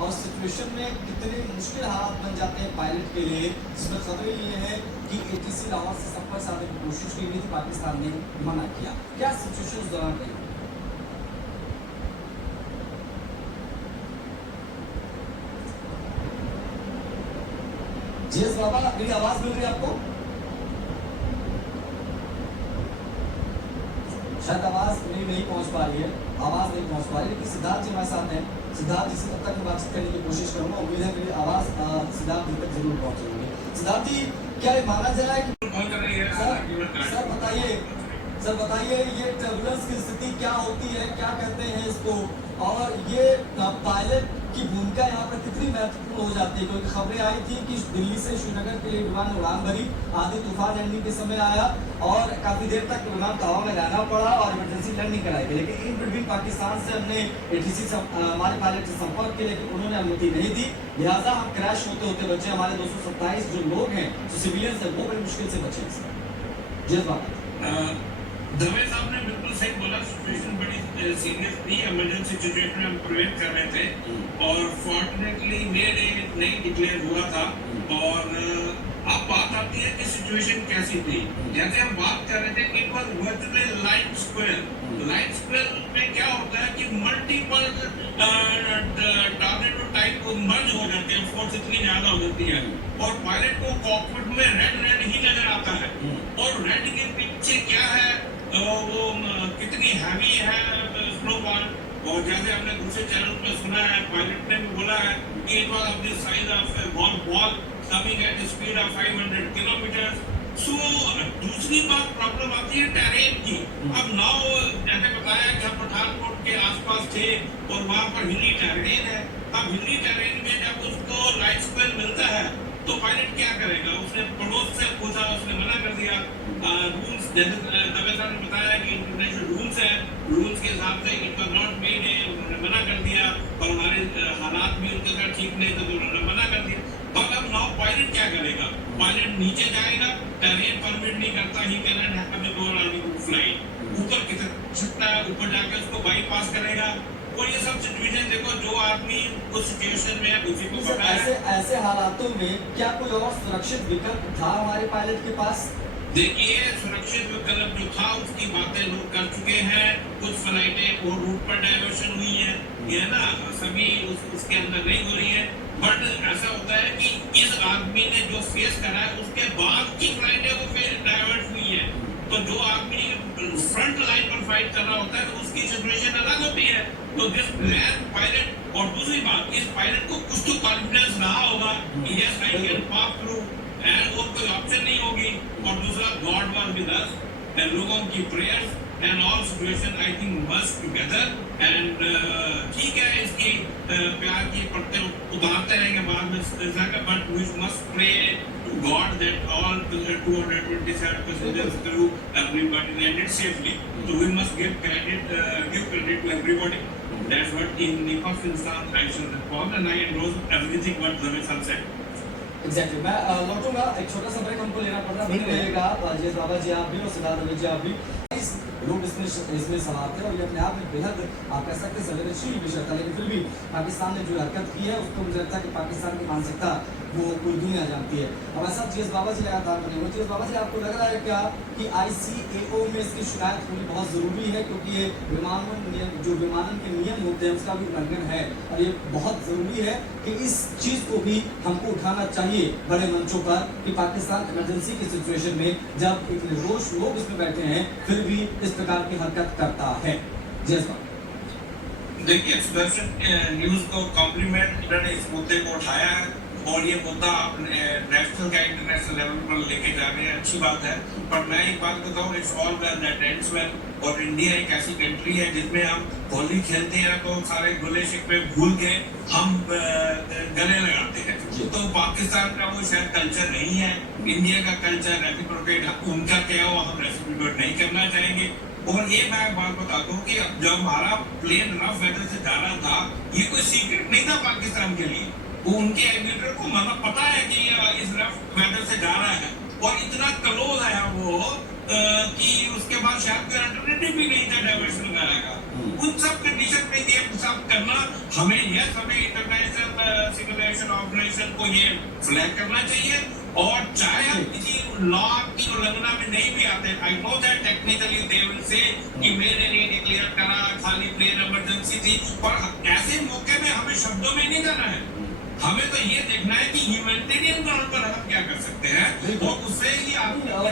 और सिचुएशन में कितने मुश्किल हालात बन जाते हैं पायलट के लिए, जिसमें खबरें ये है कि ATC लाहौर से संपर्क साधने की कोशिश की गई थी, पाकिस्तान ने मना किया। क्या सिचुएशन उस दौरान रही? जी बाबा, मेरी आवाज मिल रही है आपको? शायद आवाज मेरी नहीं पहुंच पा रही है, आवाज नहीं पहुंच पा रही, लेकिन सिद्धार्थ जी हमारे साथ हैं। सिद्धार्थ जी से तब तक मैं बातचीत करने की कोशिश करूंगा, उम्मीद है मेरी आवाज सिद्धार्थ जी तक जरूर पहुंचेगी। सिद्धार्थ जी, क्या ये माना जाए कि सर बताइए ये टर्बुलेंस की स्थिति क्या होती है, क्या कहते हैं इसको, और ये पायलट की भूमिका यहाँ पर कितनी महत्वपूर्ण हो जाती है? क्योंकि खबरें आई थी कि दिल्ली से श्रीनगर के लिए विमान उड़ान भरी, आधी तूफान लैंडिंग के समय आया और काफी देर तक विमान हवा में रहना पड़ा और इमरजेंसी लैंडिंग कराई गई, लेकिन इन बिटवीन पाकिस्तान से हमने ATC से हमारे पायलट से संपर्क किया, लेकिन उन्होंने अनुमति नहीं दी। लिहाजा हम क्रैश होते होते बचे। हमारे 227 जो लोग हैं, जो सिविलियंस है, वो बड़ी मुश्किल से बचे। जी बात दवे साहब ने बिल्कुल सही बोला, सिचुएशन बड़ी सीरियस थी, इमरजेंसी सिचुएशन में हम प्रिवेंट कर रहे थे और फॉर्चुनेटली मे डे नहीं डिक्लेयर हुआ था। और अब बात आती है कि सिचुएशन कैसी थी। जैसे हम बात कर रहे थे, it was virtually light square. Light square में क्या होता है कि मल्टीपल टॉर्नेडो टाइप मर्ज हो जाते हैं, फोर्स इतनी ज्यादा हो जाती है और पायलट को कॉकपिट में रेड ही नजर आता है और रेड के पीछे क्या है, वो कितनी हैवी है स्नोफॉल। और जैसे हमने दूसरे चैनल पे सुना है, पायलट ने भी बोला है कि it was of the size of a golf ball coming at the speed of 500 kilometre. So दूसरी बात प्रॉब्लम आती है टेरेन की। अब नाउ जैसे बताया कि हम पठानकोट के आसपास थे और वहाँ पर हिली टेरेन है। अब हिली टेरेन में जब उसको लाइट स्क्वायर मिलता है तो पायलट क्या करेगा? उसने पड़ोस से पूछा, उसने मना कर दिया। रूल्स जैसे दवे साहब ने बताया कि इंटरनेशनल रूल्स है, रूल्स के हिसाब से इट वाज नॉट मेड है, उन्होंने मना कर दिया और हमारे हालात भी उनके साथ ठीक नहीं थे तो उन्होंने मना कर दिया। बट अब नाउ पायलट क्या करेगा? पायलट नीचे जाएगा, टेरेन परमिट नहीं करता, he can not have the goal on the flight. ऊपर कितना सकता है, ऊपर जाके उसको बाईपास करेगा। और ये सब सिचुएशन देखो, जो आदमी उस सिचुएशन में है उसी को पता है। ऐसे हालातों में क्या कोई और सुरक्षित विकल्प था हमारे पायलट के पास? देखिए, सुरक्षित विकल्प जो था उसकी बातें लोग कर चुके हैं। कुछ फ्लाइटें और रूट पर डाइवर्शन हुई है, ये ना सभी उसके अंदर नहीं हो रही है। बट ऐसा होता है कि इस आदमी ने जो फेस करा है उसके बाद की फ्लाइटें वो फिर डाइवर्ट हुई है। तो जो आदमी फ्रंट लाइन पर फाइट कर रहा होता है तो उसकी सिचुएशन अलग होती है। तो दिस पायलट, और दूसरी बात, इस पायलट को कुछ तो कॉन्फिडेंस रहा होगा कि yes I can pass through, and और कोई ऑप्शन नहीं होगी। और दूसरा, God was with us, and लोगों की prayers and all situation I think must together. And ठीक है, इसकी प्यार की पत्ते उतारते रहेंगे बाद में, but we must pray to God that all 227 passengers through everybody landed safely. So we must give credit to everybody. That's what in the first instance I should respond, and I endorse everything what Dave sir said. Exactly. मैं लौटूंगा, एक छोटा सा break हमको लेना पड़ रहा है, फिर रहेगा जयेश बाबा जी आप भी और सिद्धार्थ जी आप भी। लोग इसमें सवाल थे और ये अपने आप में बेहद आप कह सकते हैं संवेदनशील विषय था, लेकिन फिर भी पाकिस्तान ने जो हरकत की है उसको मुझे लगता है कि पाकिस्तान की मानसिकता वो पूरी दुनिया जानती है। हमारे साथ जयेश बाबा जी लगातार बने हुए। जयेश बाबा जी, आपको लग रहा है क्या कि ICAO में इसकी शिकायत होनी बहुत ज़रूरी है, क्योंकि ये विमानन के नियम होते हैं उसका भी उल्लंघन है और ये बहुत ज़रूरी है कि इस चीज़ को भी हमको उठाना चाहिए बड़े मंचों पर कि पाकिस्तान इमरजेंसी की सिचुएशन में जब इतने रोज लोग इसमें बैठे हैं फिर भी इस प्रकार की हरकत करता है। जयेश बाबा, देखिए, सुदर्शन न्यूज को कॉम्प्लीमेंट, इन्होंने इस मुद्दे को उठाया है और ये मुद्दा अपने नेशनल का इंटरनेशनल लेवल पर लेके जा रहे हैं, अच्छी बात है। पर मैं एक बात बताऊं, it's all well that ends well. और इंडिया एक ऐसी कंट्री है जिसमें हम होली खेलते हैं तो सारे गुले शिकवे भूल के हम गले लगाते हैं। तो पाकिस्तान का वो शायद कल्चर नहीं है, इंडिया का कल्चर रेसिप्रोकेट, उनका क्या हो हम रेसिप्रोकेट नहीं करना चाहेंगे। और ये मैं बात बताता हूँ कि जब हमारा प्लेन रफ वेदर से जा रहा था, ये कोई सीक्रेट नहीं था पाकिस्तान के लिए। वो उनके एग्जीक्यूटिव को मतलब पता है कि इस रफ वेदर से जा रहा है और इतना क्लोज है वो कि उसके बाद शायद कोई अल्टरनेटिव भी नहीं था डाइवर्शन वगैरह का। उन सब कंडीशन पे ये सब करना हमें इंटरनेशनल सिविलाइजेशन ऑर्गेनाइजेशन को ये फ्लैग करना चाहिए। और चाहे हम किसी लॉ की उल्लंघना में नहीं भी आते, I know that technically they will say कि मैंने नहीं डिक्लेयर करा, खाली प्लेन इमरजेंसी थी, पर ऐसे मौके में हमें शब्दों में नहीं जाना है। हमें तो ये देखना है कि ह्यूमैनिटेरियन ग्राउंड पर हम क्या कर सकते हैं और उससे ही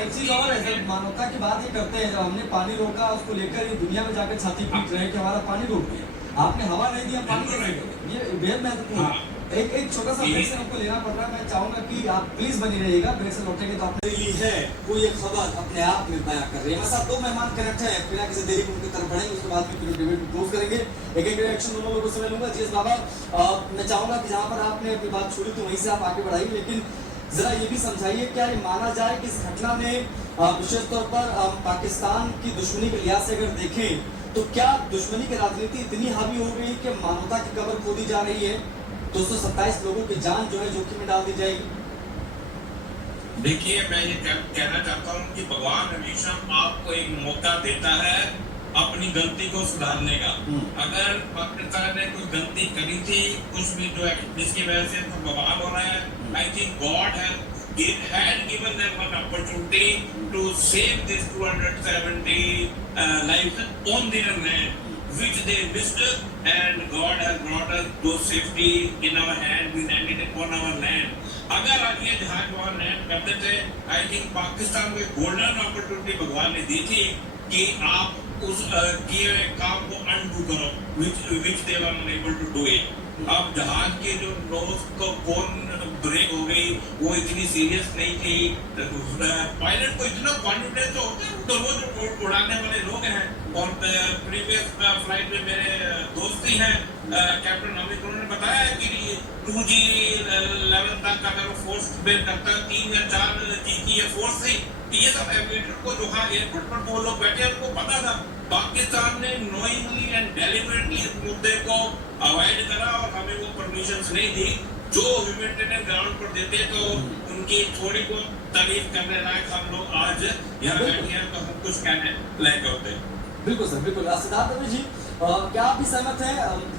एक चीज और है सर, मानवता की बात ये करते हैं, जब हमने पानी रोका उसको लेकर ये दुनिया में जाकर छाती पीट रहे हैं कि हमारा पानी रोक दिया, आपने हवा नहीं दिया, पानी कैसे दिया? ये बेहद महत्वपूर्ण। एक छोटा सा ब्रेक से हमको लेना पड़ रहा है। मैं चाहूंगा कि आप प्लीज बनी रहिएगा, ब्रेक से लौटेंगे तो आपने ली है कोई एक खबर अपने आप में बयां कर रही है। हमारे साथ दो मेहमान कनेक्ट है, बिना किसी देरी को उनकी तरफ बढ़ेंगे, उसके बाद फिर डिबेट क्लोज करेंगे। एक रिएक्शन दोनों लोगों से मैं लूंगा। जीएस बाबा, मैं चाहूंगा कि जहां पर आपने अपनी बात छोड़ी तो वहीं से आप आगे बढ़ाइए, लेकिन जरा ये भी समझाइए, क्या ये माना जाए कि इस घटना में विशेष तौर पर पाकिस्तान की दुश्मनी के लिहाज से अगर देखें तो क्या दुश्मनी की राजनीति इतनी हावी हो गई कि मानवता की कब्र खोदी जा रही है, 227 लोगों की जान जो है जोखिम में डाल दी जाएगी? देखिए, मैं ये कहना चाहता हूँ कि भगवान हमेशा आपको एक मौका देता है अपनी गलती को सुधारने का। अगर पाकिस्तान ने कोई गलती करी थी कुछ भी जो है जिसकी वजह से तो बवाल हो रहा है, I think God had given them an opportunity to save this 270 lives on their land, which they missed, and God has brought us those safety in our hand. We landed on our land. अगर आज ये जहाज वहाँ land करते थे, I think Pakistan को golden opportunity भगवान ने दी थी कि आप उस किए हुए काम को अनडू करो, which they were unable to do it. अब जहाज के जो नोज को कौन ब्रेक हो गई वो इतनी सीरियस नहीं थी, पायलट को इतना कॉन्फिडेंस होता है तो वो जो उड़ाने वाले लोग हैं। और प्रीवियस फ्लाइट में मेरे दोस्त ही हैं कैप्टन अमित, उन्होंने बताया कि 2G लेवल तक अगर वो फोर्स बेर करता 3 या 4G की ये फोर्स थी, ये सब एविएटर को जो हाँ एयरपोर्ट पर वो लोग बैठे उनको पता था। पाकिस्तान ने नोइंगली एंड डेलिबरेटली इस मुद्दे को अवॉइड करा और हमें वो परमिशंस नहीं दी जो ह्यूमैनिटेरियन ग्राउंड पर देते तो उनकी थोड़ी बहुत तारीफ करने लायक हम लोग आज यहाँ बैठे हैं तो हम कुछ कहने लायक होते। बिल्कुल सर, बिल्कुल। सिद्धार्थ रवि जी, क्या आप भी सहमत हैं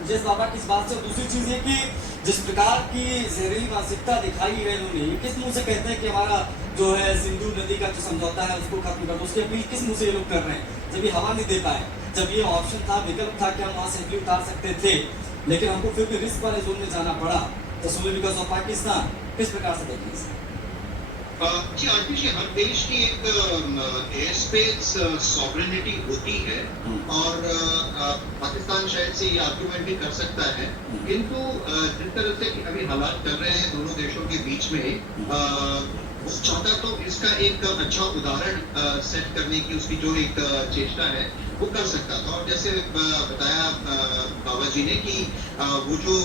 जिस बाबा की इस बात से? दूसरी चीज ये कि जिस प्रकार की जहरीली मानसिकता दिखाई है इन्होंने, ये किस मुंह से कहते हैं कि हमारा जो है सिंधु नदी का जो समझौता है उसको खत्म कर दो, उसकी अपील किस मुंह से ये लोग कर रहे हैं? जब ये हवा नहीं दे पाए, जब ये ऑप्शन था, विकल्प था कि हम वहां से उतार सकते थे, लेकिन हमको फिर भी रिस्क वाले जोन में जाना पड़ा, तो सोले बिकॉज ऑफ पाकिस्तान। किस प्रकार से देखें इसे? जी आशीष जी, हर देश की एक एयर स्पेस सॉवरेनिटी होती है और पाकिस्तान शायद से ये आर्गुमेंट भी कर सकता है, किंतु जिस तरह से अभी हालात चल रहे हैं दोनों देशों के बीच में, वो चाहता तो इसका एक अच्छा उदाहरण सेट करने की उसकी जो एक चेष्टा है वो कर सकता था। और जैसे बताया बाबा जी ने कि वो जो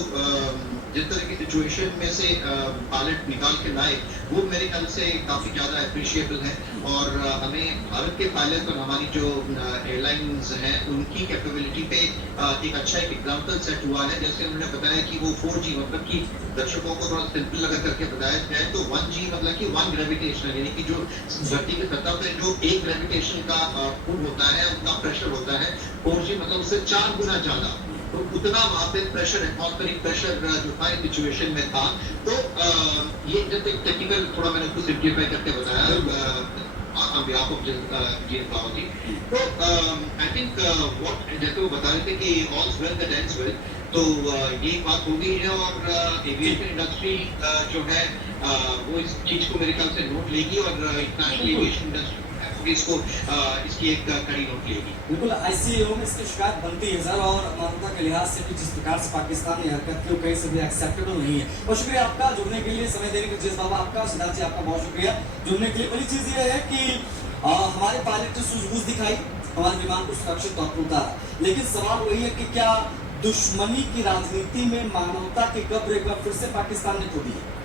जिस तरह की सिचुएशन में से पायलट निकाल के लाए वो मेरे ख्याल से काफी ज्यादा अप्रिशिएबल है। और हमें भारत के पायलट और हमारी जो एयरलाइंस हैं उनकी कैपेबिलिटी पे एक अच्छा एक एग्जांपल सेट हुआ है। जैसे उन्होंने बताया कि वो 4G, मतलब कि दर्शकों को थोड़ा सिंपल लगा करके बताया जाए तो 1G मतलब कि 1 ग्रेविटेशनल, यानी कि जो धरती की सतह पे जो एक ग्रेविटेशन का पुल होता है उनका प्रेशर होता है, 4G मतलब उससे 4 गुना ज्यादा, तो उतना वहां पे प्रेशर, एटमॉस्फेरिक प्रेशर जो था सिचुएशन में था। तो ये जब एक टेक्निकल थोड़ा मैंने उसको सिंप्लीफाई करके बताया on behalf of GS Balaji। तो आई थिंक व्हाट जैसे वो बता रहे थे कि all's well that ends well, तो ये बात हो गई है और एविएशन इंडस्ट्री जो है वो इस चीज को मेरे ख्याल से नोट लेगी और इंटरनेशनल एविएशन इंडस्ट्री इसको इसकी एक कड़ी नोट लेगी। बिल्कुल, ICAO में इसकी शिकायत बनती है सर, और मानवता के लिहाज से भी जिस प्रकार से पाकिस्तान ने हरकत की वो कहीं से भी एक्सेप्टेबल नहीं है। और शुक्रिया आपका जुड़ने के लिए, समय देने के लिए जीएस बाबा आपका, सिद्धार्थ जी आपका बहुत शुक्रिया जुड़ने के लिए। बड़ी चीज ये है कि हमारे पायलट ने सूझबूझ दिखाई, हमारे विमान को सुरक्षित तौर पर उतारा, लेकिन सवाल वही है कि क्या दुश्मनी की राजनीति में मानवता की कब्र एक बार फिर से पाकिस्तान ने खो दी है?